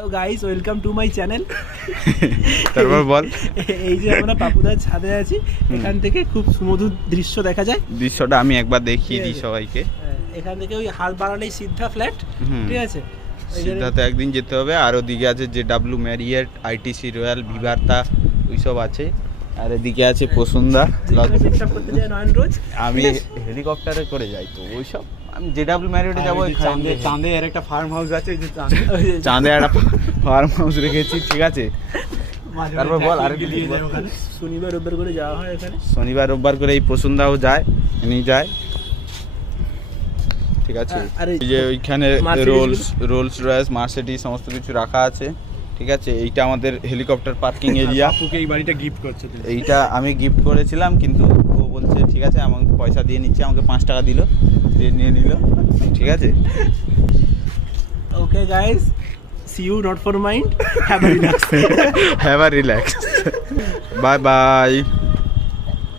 Hello guys, welcome to my channel. তারপর বল। এই যে আমরা পাপুদার ছাদে আছি, এখান থেকে খুব সুমধুর দৃশ্য দেখা যায়। দৃশ্যটা আমি একবার দেখিয়ে দিই সবাইকে। এখান থেকে ওই হাত বাড়ালেই সিদ্ধা ফ্ল্যাট, ঠিক আছে। সিদ্ধাতে একদিন যেতে হবে। আর ওদিকে আছে যে ডাব্লিউ ম্যারিয়েট, আইটিসি রয়্যাল, ভিভার্তা, ওইসব আছে। আর এদিকে আছে পছন্দা। আমি হেলিকপ্টারে করে যাই, তো ওইসব আমি যে ডাব্লিউ ম্যারিয়েটে যাবো। চাঁদে এর একটা ফার্ম হাউস আছে, চাঁদে একটা ফার্ম হাউস রেখেছি, ঠিক আছে। তারপর বল আর শনিবার রোববার করে যাওয়া হয় এখানে। শনিবার রোববার করে এই পছন্দাও যায়, এমনি যায়, ঠিক আছে। এই যে ওইখানে রোলস রয়েস, মার্সিডিজ সমস্ত কিছু রাখা আছে, ঠিক আছে। এইটা আমাদের হেলিকপ্টার পার্কিং এরিয়া। আপুকে এই বাড়িটা গিফট করছে। এইটা আমি গিফট করেছিলাম, কিন্তু ও বলছে ঠিক আছে, আমাকে পয়সা দিয়ে নিচ্ছে, আমাকে 5 টাকা দিল, দিয়ে নিয়ে নিল, ঠিক আছে। Okay guys, see you not for mind, have a relax. Have a relax. Bye bye.